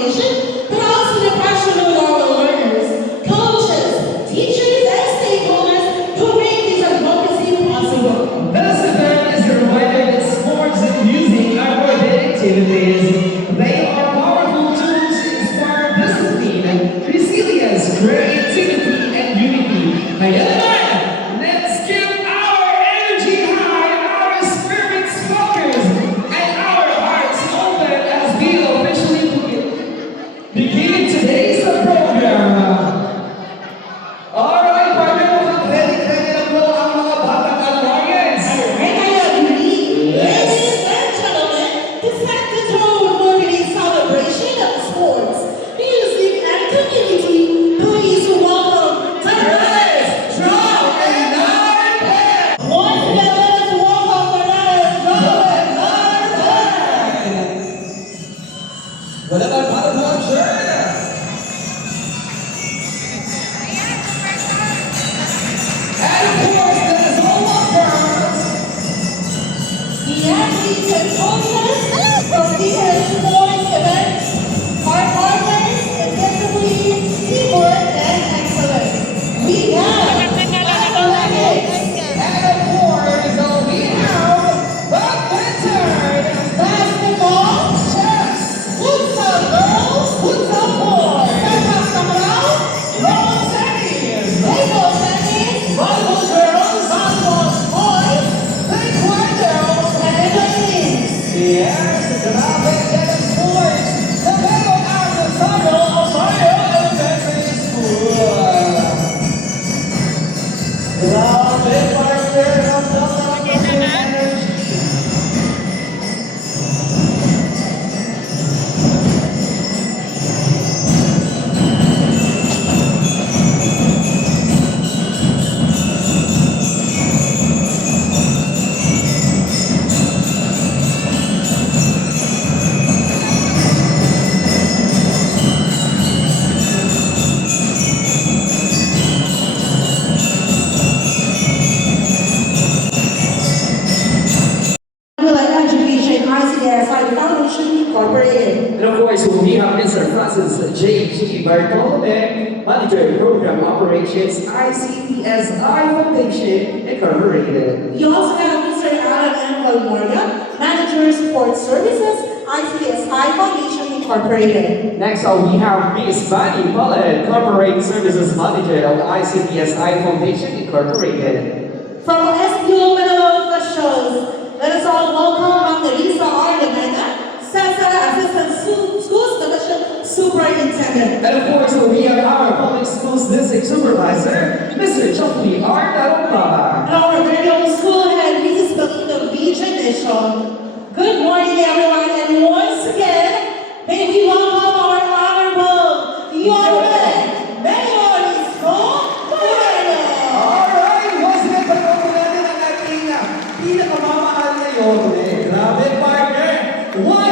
Foundation, but also the passionate Laurel learners, coaches, teachers, and stakeholders who make this advocacy possible. This event is a reminder that sports and music are more than activities. They are powerful tools to inspire discipline, resilience, creativity, and unity. Kaya naman, let's keep our energy high, our spirits focused, and our hearts open as we officially begin today's program. Alright, partner, ready na po ang mga Batang Alliance. And I agree, ladies and gentlemen, to set the tone for today's celebration of sports, music, and community, please welcome the Rise, Draw, and Nine Band. Once again, let us welcome the Rise, Draw, and Nine Band. Wala na para sa shirt. And of course, that is all of girls. The athletes and coaches from these sports events are partners in discipline, teamwork, and excellence. We have athletics, And of course, we have badminton, basketball, chess, futsal girls, futsal boys, sepak takraw, lawn tennis, table tennis, volleyball girls, volleyball boys, taekwondo. and ladies. Yes, grabe yan ang sports na meron ang Rosario Amayo Elementary School. Grabe, partner, ang daming energy. Education ICDSI Foundation Incorporated. And of course, we have Mr. Francis J.G. Bartolome, Manager Program Operations, ICTSI Foundation Incorporated. We also have Mr. Alan M. Valmoria, Manager Sports Services, ICSI Foundation Incorporated. Next we have Miss Bunny Mullen, Corporate Services Manager of ICTSI Foundation Incorporated. From SDO Manila Officials, let us all welcome Marisa R. Lemena, Cesar Assistant Schools Division Superintendent. And of course, we have our Public Schools District Supervisor, Mr. Jeffrey R. Darumba. And our very own school head, Mrs. Belito V. Tradition. Good morning, everyone, and once again, may we welcome our honorable Yorme Memorisco Moreno. Alright, once again, pagkakuha natin ang ating pinakamamahal na Yorme. Grabe, partner.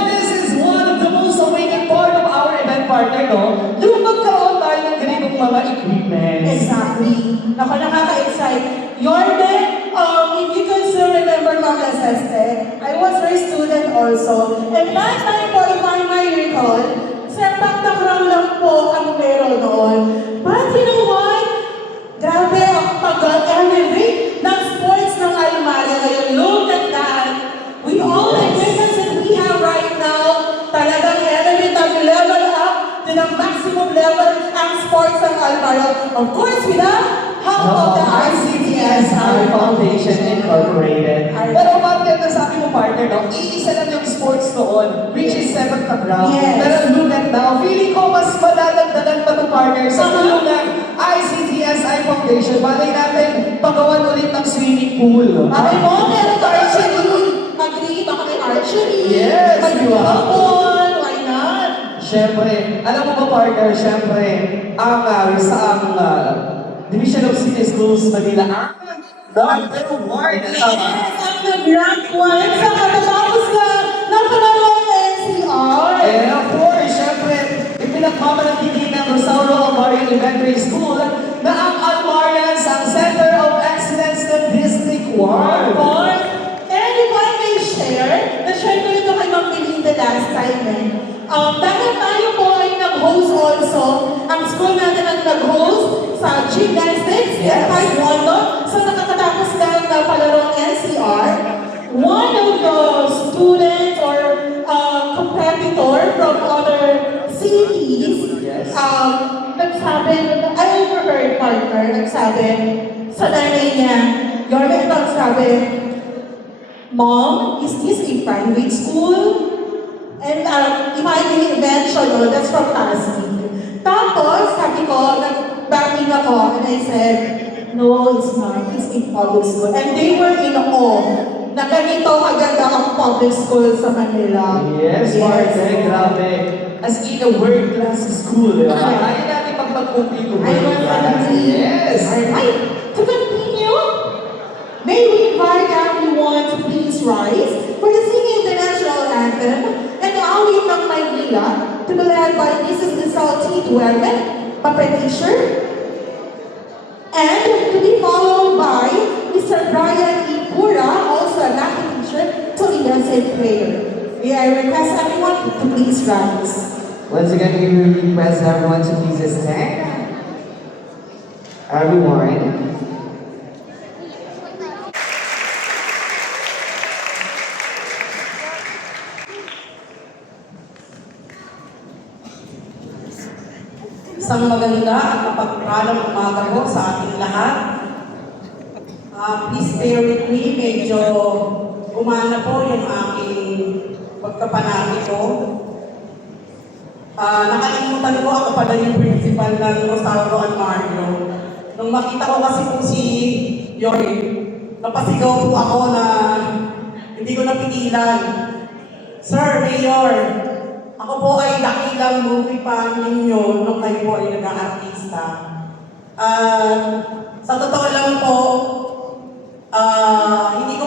This is one of the most awaited part of our event, partner, no? Yung magkaroon tayo ng ganitong mga equipment. Exactly. Naku, nakaka-excite. Yorme, if you can still remember Mama Seste, I was her student also. And that time po, if I might recall, sepak takraw lang po ang meron noon. But you know what? Grabe ang pag-elevate ng sports ng Almada ngayon. Look at that. With all the equipment that we have right now, talagang elevate ang level up to the maximum level ang sports ng Almada. Of course, with the help of the ICTSI Foundation Incorporated. Pero bakit nasabi mo, partner, no? Iisa lang yung sports noon, which is sepak takraw. Yes. Pero look at now, feeling ko mas madadagdagan pa to, partner, sa tulong ng ICTSI Foundation. Malay natin, pagawan ulit ng swimming pool. Sabi mo, meron ka archery. Mag-agree ba kami archery? Yes, di ba? Mag-volleyball, why not? Siyempre, alam mo ba, partner, siyempre, ang Division of City Schools Manila, number 1. Yes, ang nag-rank 1 sa katatapos ka ng pangalawang NCR. And of course, syempre, ipinagmamalagiging ng Rosario Amario Elementary School na ang Almarians ang Center of Excellence ng District 1. And if I may share, na-share ko ito kay Ma'am Melinda last time Dahil tayo po ay ang school natin ang nag-host sa gymnastics Yes. and taekwondo. So nakakatapos lang na palarong NCR. One of the students or competitor from other cities, Yes. nagsabi, I overheard partner, nagsabi sa nanay niya, Yorme, nagsabi, Mom, is this a private school? And if I may mention, that's from Pasig. Tapos, sabi ko, nag-backing ako, and I said, no, it's not. It's a public school. And they were in awe na ganito kaganda ang public school sa Manila. Yes, partner, grabe. As in a world-class school, di ba? Kaya natin magpag-compete ng I was world-class. agree. Yes. Alright, to continue, may we invite everyone to please rise for the singing the national anthem and the awit ng Maynila to be led by Mrs. Lizelle T. Duerme, puppet teacher, and to be followed by Mr. Brian E. Pura, also a Latin teacher, to lead us in prayer. May I request everyone to please rise. Once again, we will request everyone to please stand. Everyone. Isang maganda at mapagpalang umaga po sa ating lahat. Please bear with me, medyo umana po yung aking pagkapanati ko. Nakalimutan ko ako pala yung principal ng Rosario Almario. Nung makita ko kasi po si Yori, napasigaw po ako na hindi ko napigilan. Sir, Mayor, ako po ay dakilang movie fan ninyo nung kayo po ay nag-aartista. Sa totoo lang po, hindi ko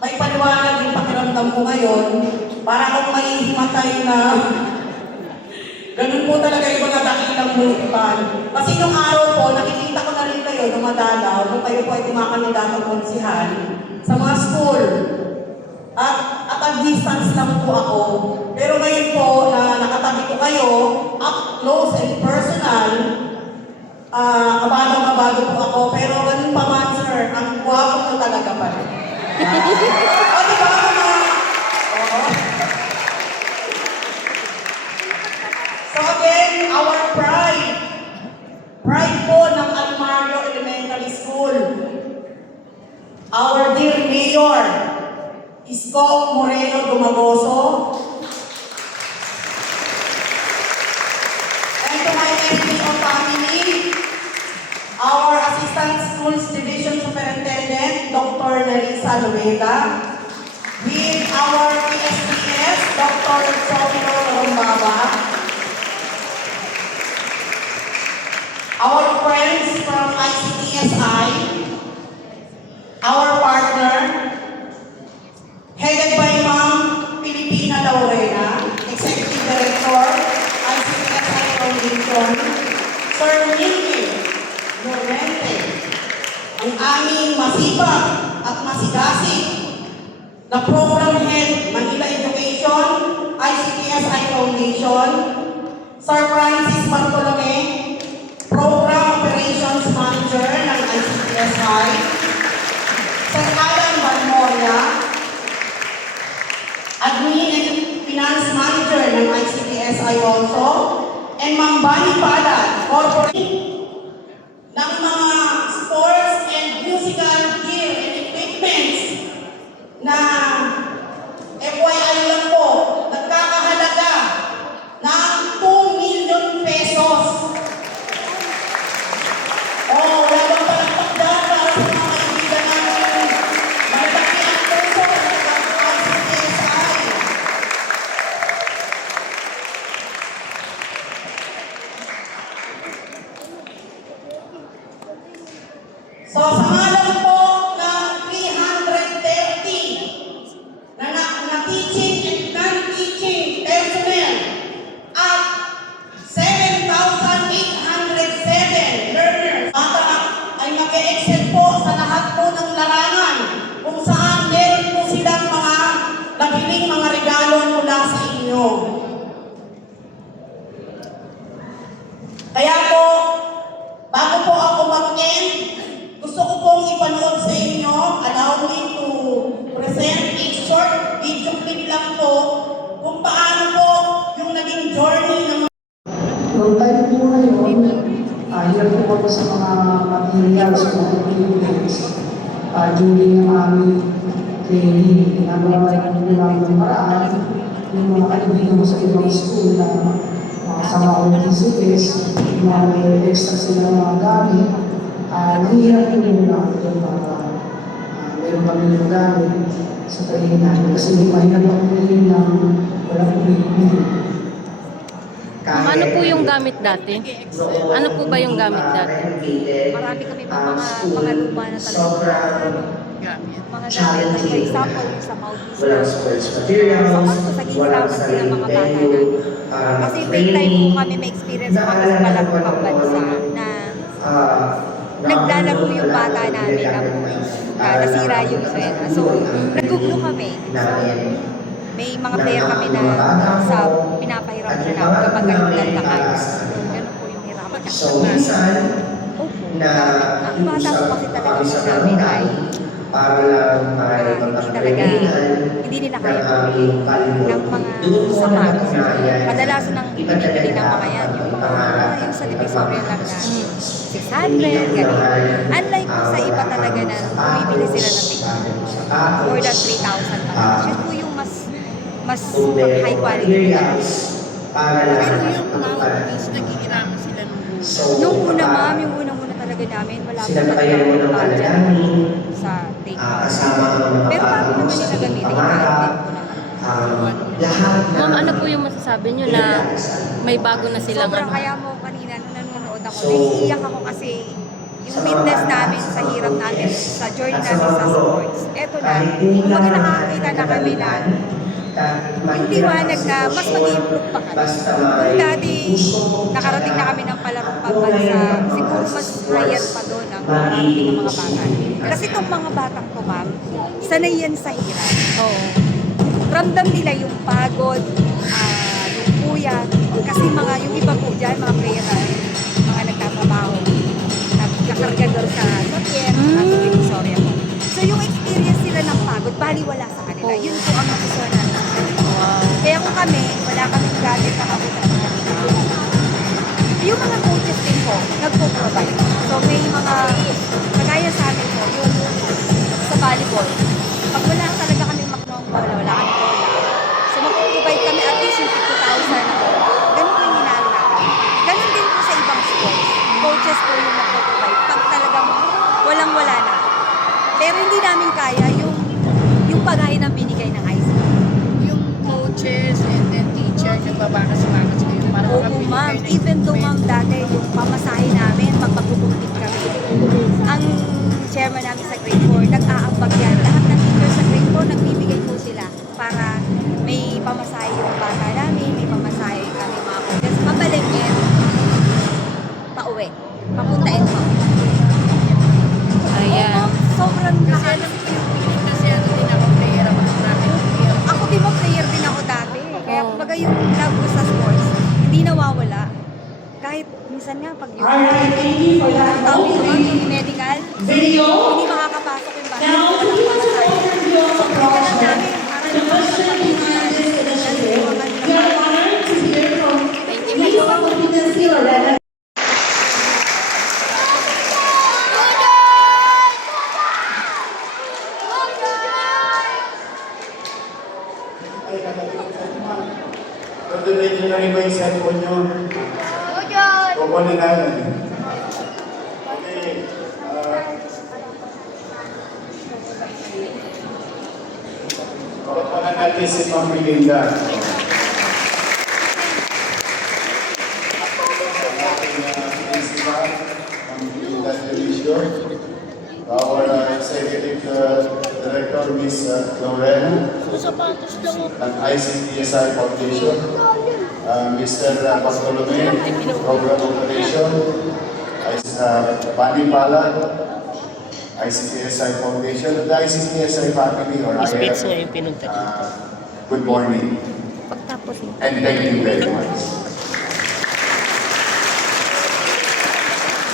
may paliwanag yung pakiramdam ko ngayon. Para akong may himatay na ganun po talaga yung mga dakilang movie fan. Kasi nung araw po, nakikita ko na rin kayo na madalaw nung kayo po ay kumakandidato konsihan sa mga school. At a distance lang po ako. Pero ngayon po na nakatabi ko kayo, up close and personal, kabado-kabado po ako. Pero ganun pa man, sir, ang guwapo ko talaga pa rin. O, diba mga... Oo. So again, our pride. Pride po ng Almario Elementary School. Our dear Mayor, Isko Moreno Dumagoso. And to my FPO family, our Assistant Schools Division Superintendent, Dr. Narisa Lueda, with our PSPS, Dr. Chomino Rumbaba, our friends from ICTSI, our partner, headed by Ma'am Pilipina Laurena, Executive Director, ICTSI Foundation, Sir Nicky Llorente, ang aming masipag at masigasig na Program Head, Manila Education, ICTSI Foundation, Sir Francis Bartolome, Program Operations Manager ng ICTSI, Sir Alan Balmoria, Admin and Finance Manager ng ICTSI also, and Ma'am Bani Palad, Corporate ng mga sports and musical gear and equipments na FYI lang po, nagkakahalaga ng 2 million pesos. Oh, wala bang palagpagdaan para sa mga kaibigan namin. Malaki ang puso ng ICTSI. journey ng Noong time po na yun, hirap po ako sa mga materials, sa mga equipments. During ang aming training, ginagawa namin ng paraan, yung mga kaibigan ko sa ibang school na mga kasama ko ng TCS, yung mga may extra sila ng mga gamit, nahihirap po muna ako doon para meron kami yung gamit sa training namin. Kasi hindi mahirap ako training na walang pumipili. Ano po yung gamit dati? Ano po ba yung gamit dati? Marami kami pa mga luma na talaga mga gamit. Like for example, yung sa mouthpiece na sa ginagawa sila mga bata namin. Kasi may time po kami may experience po kami sa palaro pambansa na naglalaro yung bata namin na nasira yung swena. So, naguglo kami. So, may mga player kami na sa pinapahiram nila kapag ganyan ka kaya. Ganun po yung hirapan niya. Opo. Ang bata po kasi talaga po namin ay hindi nila kaya ng mga sapatos. Kadalasan ng pinipili ng mga yan, yung sa divisoria lang na 600, ganyan. Unlike po sa iba talaga na bumibili sila ng more than 3,000 pa. Yun po yung mas high quality nila. Pero yung mga office, naghihiraman sila Nung una ma'am, yung unang-una talaga namin, wala pa talaga yung budget sa take. Pero bago naman nila gamitin, i-outlet po naman. Ma'am, ano po yung masasabi nyo na may bago na silang Sobrang kaya mo kanina nung nanonood ako, naiiyak ako kasi yung witness namin sa hirap namin, sa journey namin sa sports. Eto na, kumbaga nakakita na kami na yung liwanag na mas mag-i-improve pa kami. Kung dati nakarating na kami ng palarong pambansa, siguro mas higher pa doon ang marami ng mga bata. Kasi itong mga batang to ma'am, sanay yan sa hirap. Oo. Ramdam nila yung pagod, yung puyat, kasi yung iba po dyan, mga player namin, mga nagtatrabaho, nagkakargador sa Soviet, sa Divisoria po. So yung experience nila ng pagod, baliwala sa kanila. Yun po ang magustuhan namin. Kaya kung kami, wala kaming gadget na kapitan na yung mga coaches din po, nagpo-provide. So may mga, kagaya sa amin po, yung sa volleyball, pag wala talaga kami maknong bola, wala kami bola, so mag-provide kami at least yung 50,000 na bola. Ganun po yung hinalo namin. Ganun din po sa ibang sports. Coaches po yung nagpo-provide. Pag talagang walang-wala na. Pero hindi namin kaya yung paghain ng binigay ng ICC. yung coaches and then teacher, nagbabakas-bakas kayo para Oo makabili ma'am, kayo ng even though ma'am equipment. dati yung pamasahe namin, magpapupuntit kami. Ang chairman namin sa grade 4, nag-aambag yan. Lahat ng teachers sa grade 4, nagbibigay po sila para may pamasahe yung bata namin, may pamasahe kami mga coaches. Pabalingin, pauwi, papuntain po. Ayan. Oo, ma'am, sobrang Kasi alam ko yung feeling kasi ano din ako, player ako ng namin. Ako din mo, player din ako dati. Kaya kumbaga yung love ko sa sports, hindi nawawala. Kahit minsan nga pag yung Alright, thank you for that ang tawag ko opening yung medical, video. hindi makakapasok yung bata. Now, to give us an overview of the project, the mission behind this initiative, we are honored to hear from Legal Witness Lorena. Pagdating nyo lang iba yung cellphone nyo. Kukunin namin. Okay. Pakapala natin si Ma'am Melinda. Principal, Ma'am Melinda Delicio. Our Executive Director, Ms. Lorena. Ng ICTSI Foundation. Mr. Bartolome, Program Operation. Pani Palad, ICTSI Foundation. The ICTSI family or IF. Good morning. And thank you very much.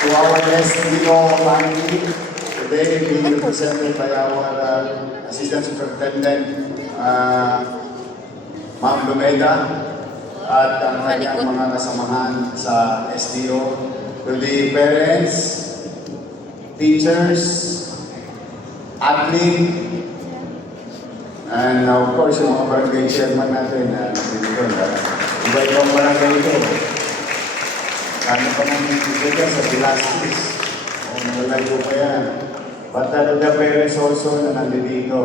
To our Destino family, today being represented by our Assistant Superintendent, Ma'am Lumeda, at ang kanyang mga kasamahan sa SDO, to the parents, teachers, athlete, and of course yung mga barangay chairman natin na nandito na iba-ibang barangay ito. Ano pa nang nandito sa Pilastis? Wala ko pa yan. But the parents also na nandito.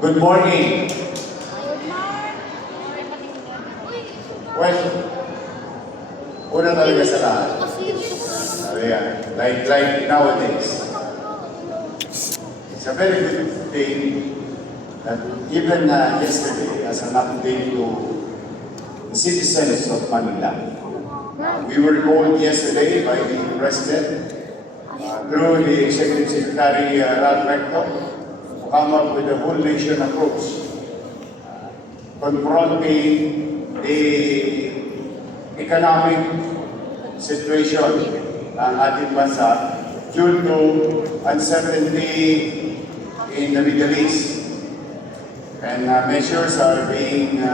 Good morning! Well, una talaga sa lahat. Ayan, like nowadays. It's a very good thing that even yesterday, as an update to the citizens of Manila, we were told yesterday by the President through the Executive Secretary Ralph Recto to come up with a whole nation approach confronting the economic situation ng ating bansa due to uncertainty in the Middle East. And measures are being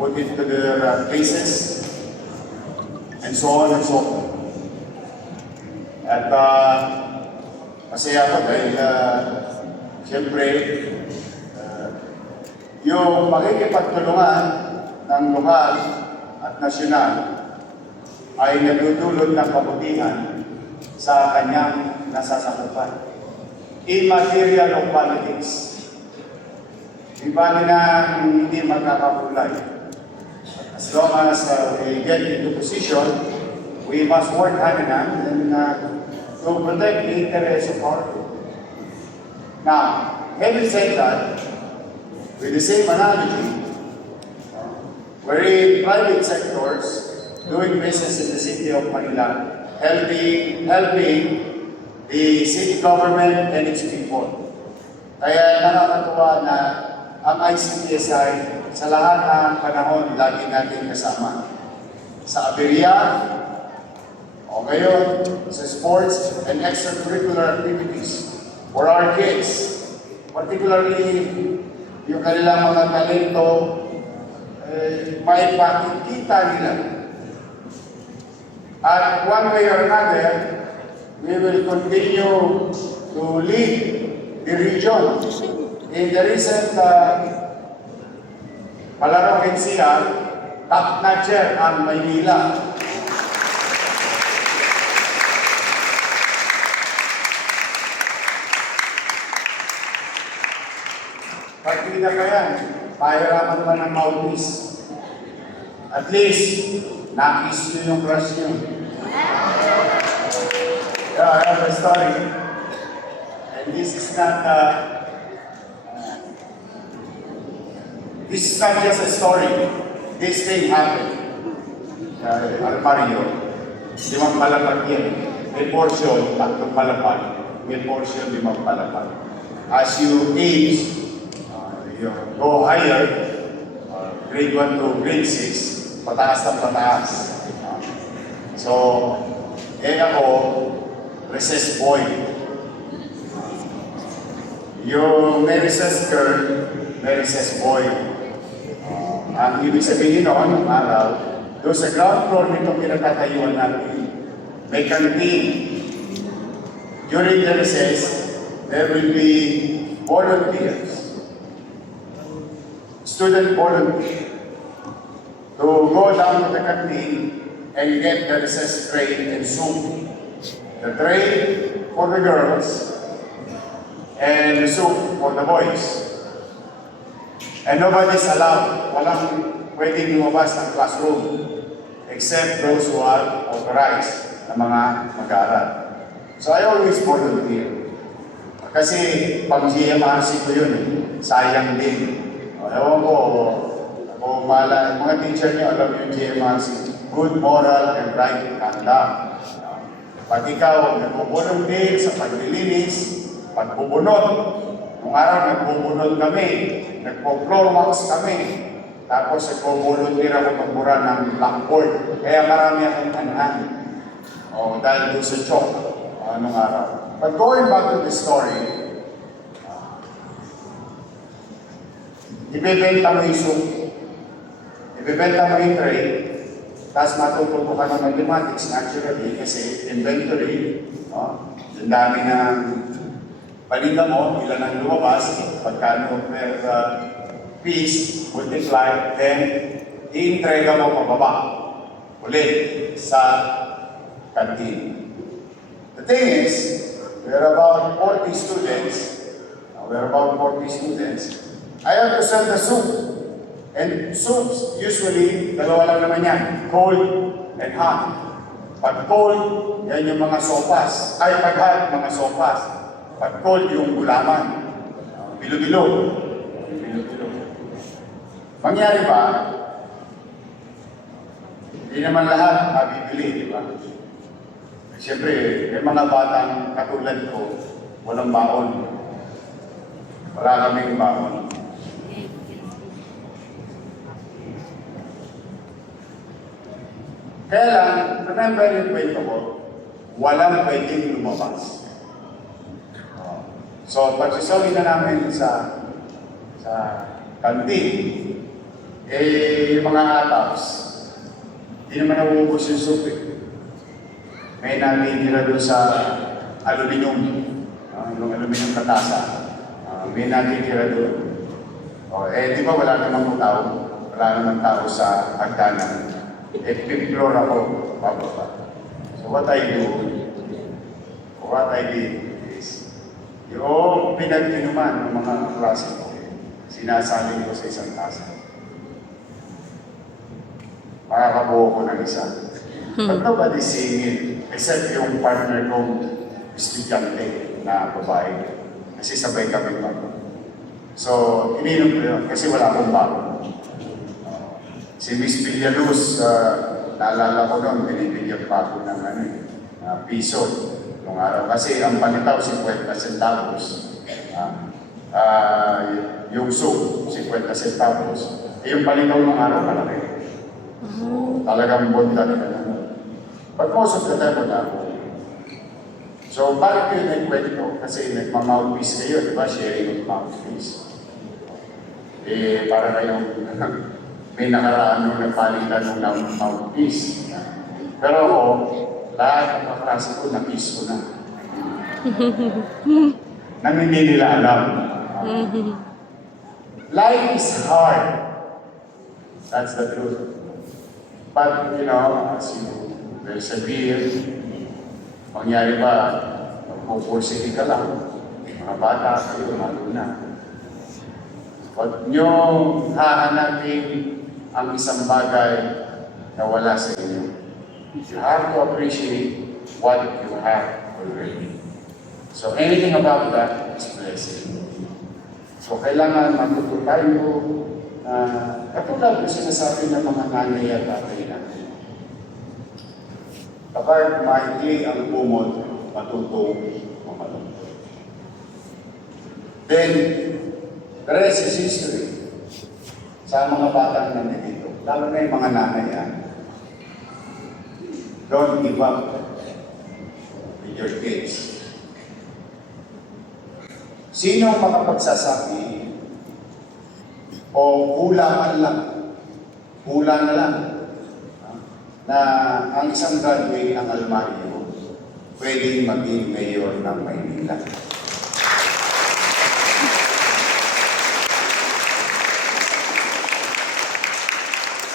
put into their places and so on and so forth. At masaya ako dahil siyempre yung makikipagtulungan ng lokal at nasyonal ay nagdudulot ng kabutihan sa kanyang nasasakupan. Immaterial of politics. Di ba na hindi magkakakulay? As long as we get into position, we must work hand in hand and to protect the interests of our people. Now, having said that, with the same analogy, wherein private sectors doing business in the city of Manila, helping the city government and its people. Kaya nakakatuwa na ang ICTSI sa lahat ng panahon lagi natin kasama. Sa aberya, o ngayon, sa sports and extracurricular activities for our kids, particularly yung kanilang mga talento, may pakikita nila. At one way or another, we will continue to lead the region. In the recent Palarong NCR, top-notcher ang Maynila. Pag hindi na kaya, pahiraman naman ng mouthpiece. At least, nakis nyo yung crush nyo. Yeah, I have a story. And this is not just a story. This thing happened. Mario, limang palapag yan. May portion, tatlong palapag. May portion, limang palapag. As you age, you go higher, grade 1 to grade 6, pataas ng pataas. So, ako, recess boy. Yung may recess girl, may recess boy. Ang ibig sabihin noon, ng araw, doon sa ground floor nitong pinagtatayuan natin, may canteen. During the recess, there will be volunteers. Student volunteer to go down to the canteen and get the recess tray and soup. The tray for the girls and the soup for the boys. And nobody's allowed. Walang pwedeng lumabas ng classroom except those who are authorized na mga mag-aaral. So I always volunteer. Kasi pag GMRC ko yun, sayang din. Ewan ko, kung mga teacher niyo, alam yung GMRC, good moral and right conduct. Pag ikaw nagpo-volunteer sa paglilinis, pagbubunot, kung araw nagbubunot kami, nagpo-floor wax kami, tapos nagpo-volunteer ako magbura ng blackboard. Kaya marami akong anhan. Dahil doon sa chalk, anong araw. But going back to the story, ibebenta mo yung soup. ibebenta mo yung tray, tapos matututo ka ng mathematics naturally kasi inventory, no? Yung dami ng paninda mo, ilan ang lumabas, pagkano per piece, multiply, then i-entrega mo pababa ulit sa canteen. The thing is, we're about 40 students. I have to sell the soup. And soups, usually, dalawa lang naman yan, cold and hot. Pag cold, yan yung mga sopas. Ay, pag hot, mga sopas. Pag cold, yung gulaman. Bilo-bilo. Mangyari ba, hindi naman lahat mabibili, di ba? Siyempre, may mga batang katulad ko, walang baon. Wala kaming baon. Kaya lang, remember yung kwento ko, walang pwedeng lumabas. So, pagsisoli na namin sa kantin, yung mga ataps, hindi naman nauubos yung soup eh. May natitira doon sa aluminum, yung aluminum katasa. May natitira doon. Di ba wala namang tao? Wala namang tao sa hagdanan. Pipilor ako, bababa. So what I did is, yung pinag-inuman ng mga klase ko, sinasaling ko sa isang tasa. Makakabuo ko ng isa. But nobody seeing it, except yung partner kong estudyante na babae. Kasi sabay kami pa. So, ininom ko yun kasi wala akong bago. Si Miss Villaluz, naalala ko noon, binibigyan pa ako ng piso nung araw. Kasi ang panitaw, 50 centavos. Yung soup, 50 centavos. Yung panitaw ng araw, malaki. So, talagang bonda na naman. But most of the time, wala ako. So, bakit kayo nag-kwento? Kasi nagmamouthpiece kayo, di ba? Sharing of mouthpiece. Para kayong may nakaraan nung napalitan ng mouthpiece. Pero ako, lahat ng kaklase ko, na-piece ko na. Nang hindi nila alam. Life is hard. That's the truth. But, as you persevere, mangyari ba, magpupursige ka lang, mga bata kayo, lalo na. Huwag nyo hahanapin ang isang bagay na wala sa inyo. You have to appreciate what you have already. So anything about that is blessing. So kailangan matuto tayo katulad yung sinasabi ng mga nanay at tatay natin. Kapag maikli ang umod, matuto mamalungkot. Then, the rest is history. Sa mga batang nandito, lalo na yung mga nanay yan, don't give up with your kids. Sino ang makapagsasabi o kulangan na lang na ang isang graduate ng Almario pwedeng maging mayor ng Maynila?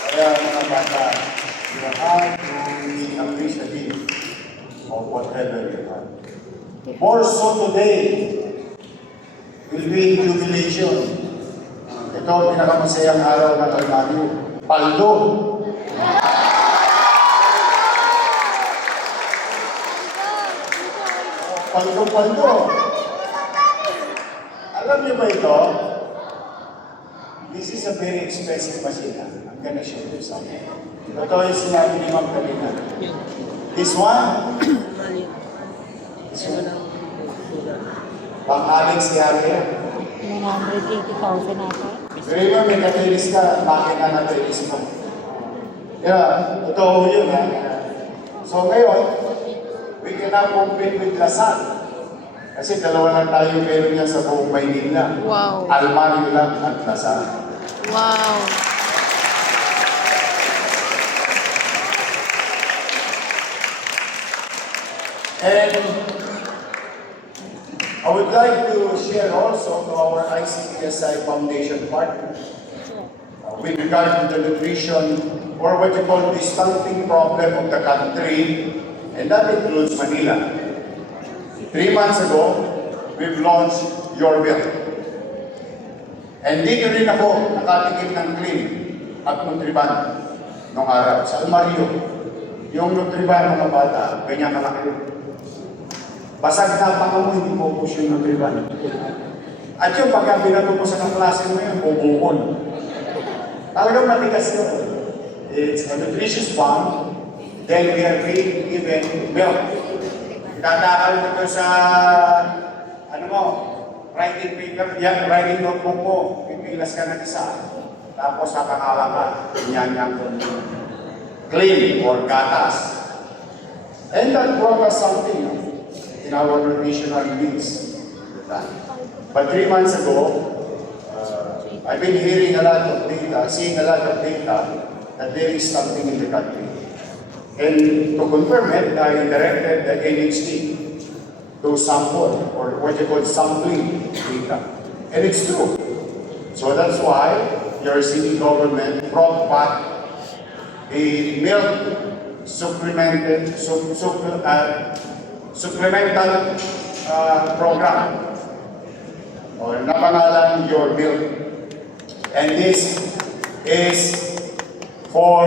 Kaya mga bata, you have to be appreciative of whatever you have. More so today will be jubilation. Ito ang pinakamasayang araw ng Almario. Paldo! Paldo! Alam niyo ba ito? This is a very expensive machine. I'm gonna show you something. Ito yung sinabi ni Ma'am Kalina. This one? This one? Pang-aling si Javier. 180,000 ata. Pero yun, may katilis ka, bakit na natilis mo? Yeah, totoo yun ha. So ngayon, we cannot compete with Lasal. Kasi dalawa lang tayo meron niya sa buong Maynila. Wow. Almario lang at Lasal. Wow. And I would like to share also to our ICTSI Foundation partners with regard to the nutrition or what you call the stunting problem of the country, and that includes Manila. 3 months ago, we've launched Your Milk. And dito rin ako nakatikim ng Clean at Nutriban noong araw sa Almario. Yung Nutriban mga bata, ganyan kalaki. Basag na pang mo, hindi po push yung Nutriban. At yung pagka binato mo sa kaklase mo yun, bubukon. Talagang matigas yun. It's a nutritious farm. Then we are being given milk. Dadakal mo ito sa, ano mo, writing paper, yan, writing notebook mo. Pipilas ka ng isa. Tapos nakakala ka, yan yung clean or gatas. And that brought us something in our nutritional needs. But 3 months ago, I've been hearing a lot of data, seeing a lot of data that there is something in the country. And to confirm it, I directed the NHT to sample, or what you call sampling data. And it's true. So that's why your city government brought back a milk supplemental program, or napangalan Your Milk. And this is for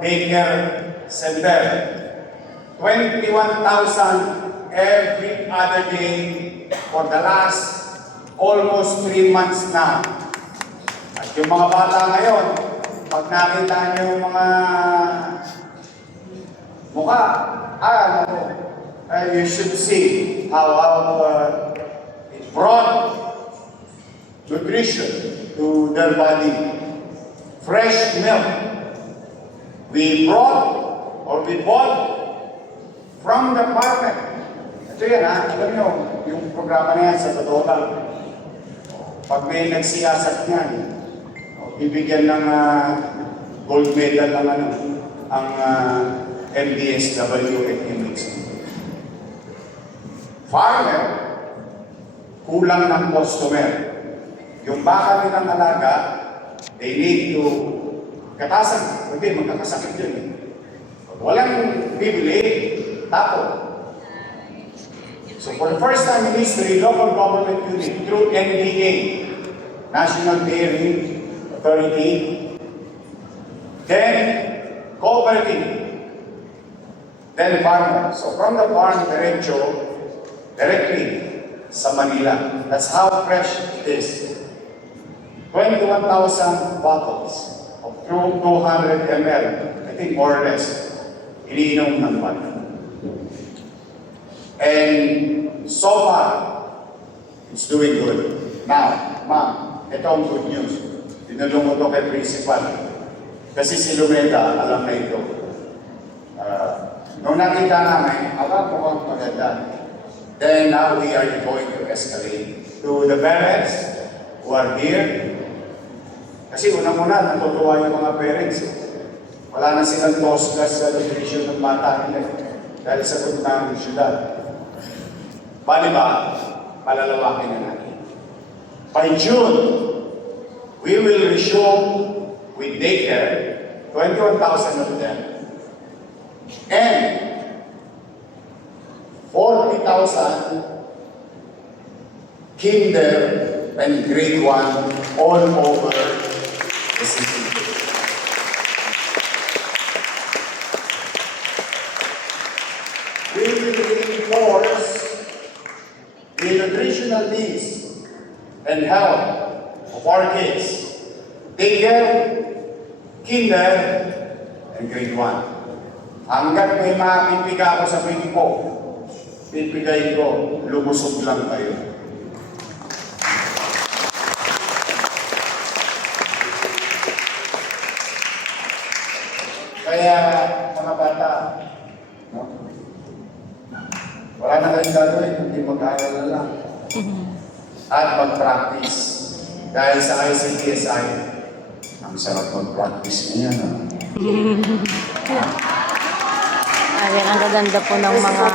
daycare center. 21,000 every other day for the last almost 3 months now. At yung mga bata ngayon, pag nakita nyo yung mga mukha, you should see how it brought nutrition to their body. Fresh milk. We bought from the farmer. Ito yan ha, alam nyo, yung programa na yan sa totoo lang. Pag may nagsiyasat niyan, bibigyan ng gold medal ng ang MDSW at UMix. Farmer, kulang ng customer. Yung baka nilang alaga, they need to katasan. Hindi, magkakasakit yun. Walang bibili, tapo. So for the first time in history, local government unit through NDA, National Dairy Authority, then cooperative, then farmer. So from the farm, directly sa Manila. That's how fresh it is. 21,000 bottles of 200 ml, I think more or less, iniinom ng bata. And so far, it's doing good. Now, ma'am, ito ang good news. Tinulungan ko kay principal. Kasi si Lumeda, alam na ito. Nung nakita namin, mukhang maganda. Then now we are going to escalate to the parents who are here. Kasi unang-una, natutuwa yung mga parents. Wala na silang tosgas sa nutrition ng bata nila. Dahil sa ng syudad. Bali ba, palalawakin na natin. By June, we will resume with daycare, 21,000 of them. And 40,000 kinder and grade 1 all over the city. We will reinforce the nutritional needs and health of our kids. Daycare, kinder, and grade 1. Hanggat may mapipiga ako sa pinig ko, pipigay ko, lumusog lang kayo. Kaya, mga bata, no? Wala na kayong gagawin, hindi mag-aaral na lang. At mag-practice. Dahil sa ICTSI, ang sarap mag-practice niya, no? Ayan, ang gaganda po ng mga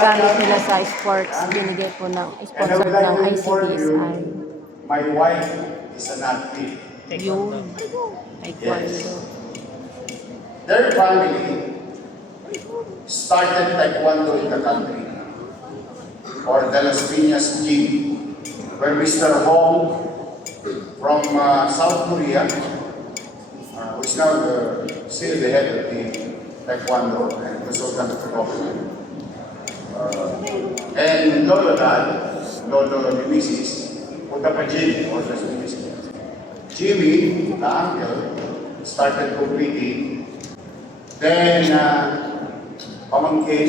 gamit nila sa sports. Binigay po ng And I sponsor would like ng to inform you, ICDSI. my wife is an athlete. Yun. Taekwondo. Their family started Taekwondo in the country, or the Las Piñas Gym, where Mr. Hong from South Korea, who is now still the head of the Taekwondo and consultant of the government. And Lolo Dad, Lolo ni Mrs., punta pa gym, or just ni Mrs. Jimmy, the uncle, started competing. Then, pamangkin,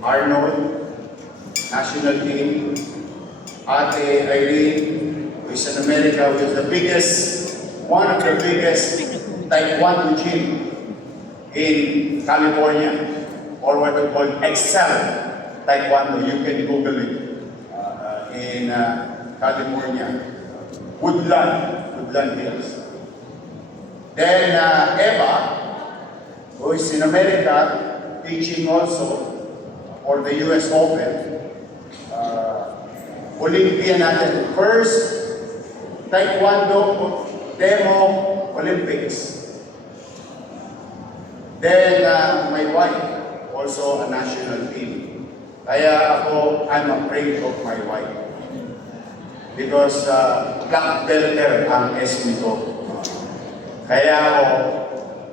Arnold, national team, Ate Irene, who is in America, who is the biggest, one of the biggest Taekwondo gym in California, or what we call Excel Taekwondo. You can Google it in California, Woodland Hills. Then Eva, who is in America, teaching also for the US Open, Olympian natin, first Taekwondo Demo Olympics. Then my wife, also a national team. Kaya ako, I'm afraid of my wife. Because black belter ang SB ko. Kaya ako,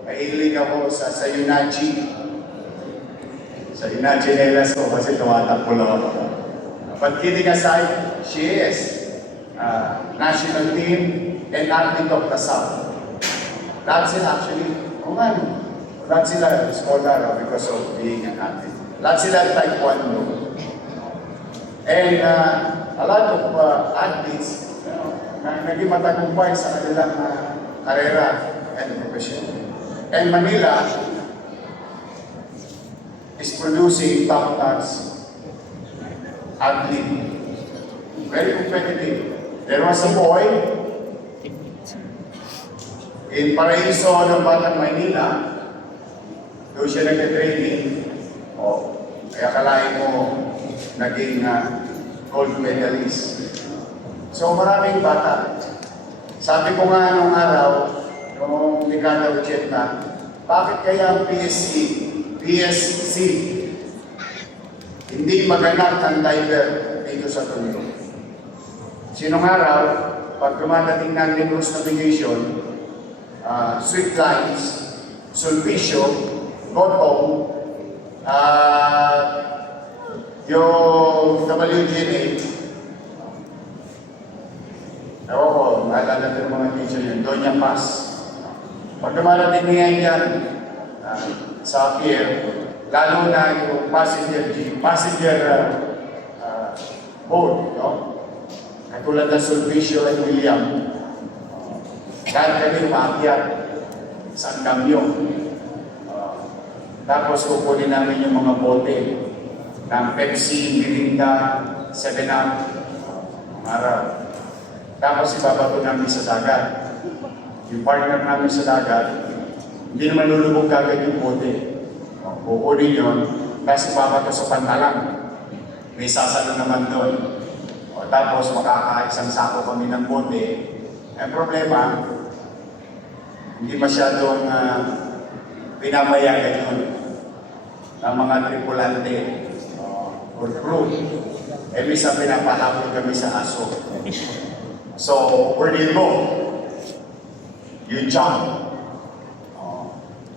mahilig ako sa Yunachi. Sa Yunachi Nelas ko kasi tumatakbo lang ako. But kidding aside, she is national team and athlete of the South. Lahat sila actually, lahat sila scholar because of being an athlete. Lahat sila Taekwondo. And a lot of athletes, naging matagumpay sa kanilang karera and profession. And Manila is producing top-notch athlete. Very competitive. There was a boy in Paraiso ng Batang Maynila. Doon siya nag-training. Kaya kalahin mo naging gold medalist. So maraming bata. Sabi ko nga nung araw, noong dekada 80, bakit kaya ang PSC hindi maganap ng diver dito sa Tondo? Sinong araw, pag dumadating ng Negros Navigation, Sweet Lines, Sulpicio, Gotong, yung WGNA, ewan ko, maalala ko ng mga teacher yun, Doña Paz. Pag dumarating niya yan sa pier, lalo na yung passenger boat, no? Katulad ng Sulpicio at William. Kahit kami umakyat sa kamyo. Tapos kukunin namin yung mga bote ng Pepsi, Mirinda, 7-Up, araw. Tapos ibabato namin sa dagat. Yung partner namin sa dagat, hindi naman lulubog kagad yung bote. Kukunin yun, tapos ibabato sa pantalang. May sasalo naman doon. Tapos makakaisang sako kami ng bote. Ang problema, hindi masyadong pinapayagan yun ng mga tripulante or crew. Misa pinapahapon kami sa aso. So, where do you go? You jump.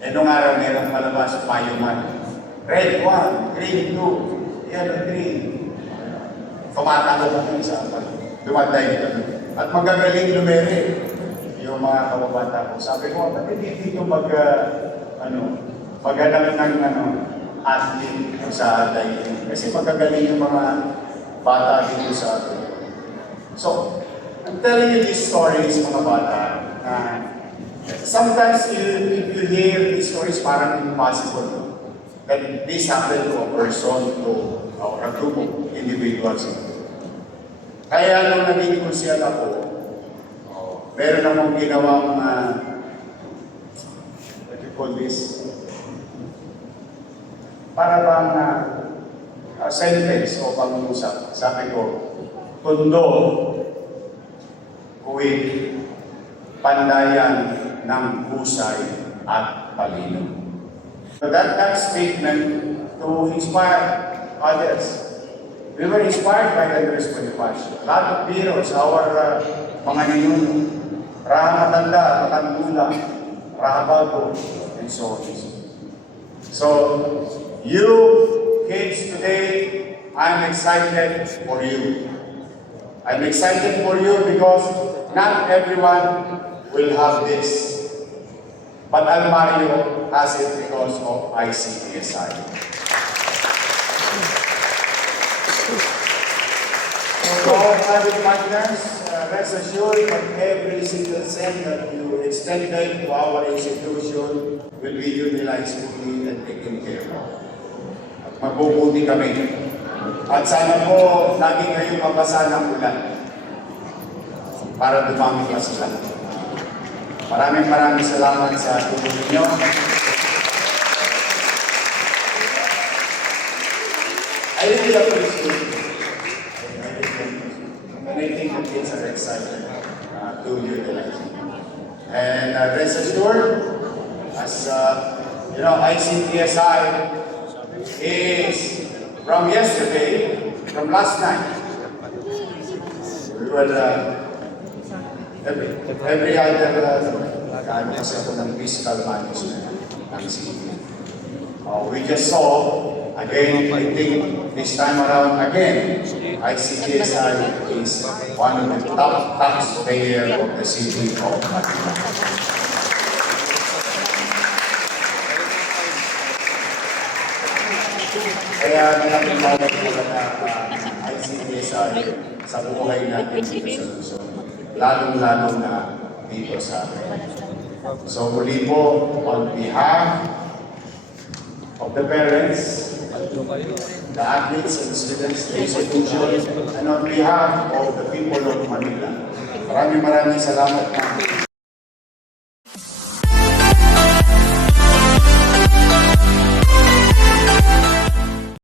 Nung araw meron palabas, fireman. Red 1, green 2, yellow 3. Kumatakot kami sa apat. Dumatay kami. At magagaling lumere yung mga kababata ko. Sabi ko, bakit dito maghanap ng athlete sa diving? Kasi magagaling yung mga bata dito sa atin. So, I'm telling you these stories, mga bata, na sometimes if you hear these stories, parang impossible that this happened to a person, or a group of individuals. Kaya nung naging konsyal ako, meron akong ginawang, what do you call this? para bang sentence o pangungusap. Sabi ko, tundo, kuwit, pandayan ng husay at talino. So that statement to inspire others. We were inspired by Andres Bonifacio. A lot of heroes, our mga ninuno, Raha Matanda, Matandula, Raha Bago, and so on. So, you kids today, I'm excited for you. I'm excited for you because not everyone will have this. But Almario has it because of ICTSI. So our private partners, rest assured that every single cent that you extended to our institution will be utilized fully and taken care of. At magbubuti kami. At sana po, lagi kayong mabasa ng ulan para dumami pa sila. Maraming salamat sa tulong ninyo. I really appreciate it. And I think the kids are excited to utilize it. And rest assured, as ICTSI is from yesterday, from last night, we will every other kasi ako ng fiscal management ng city. We just saw, again, I think this time around again, ICTSI is one of the top taxpayers of the city of Manila. Kaya nalapitan ko na ICTSI sa buhay natin sa Luzon, lalong-lalo na dito sa akin. So muli po, on behalf of the parents, the athletes and students, the institution, and on behalf of the people of Manila, maraming salamat po.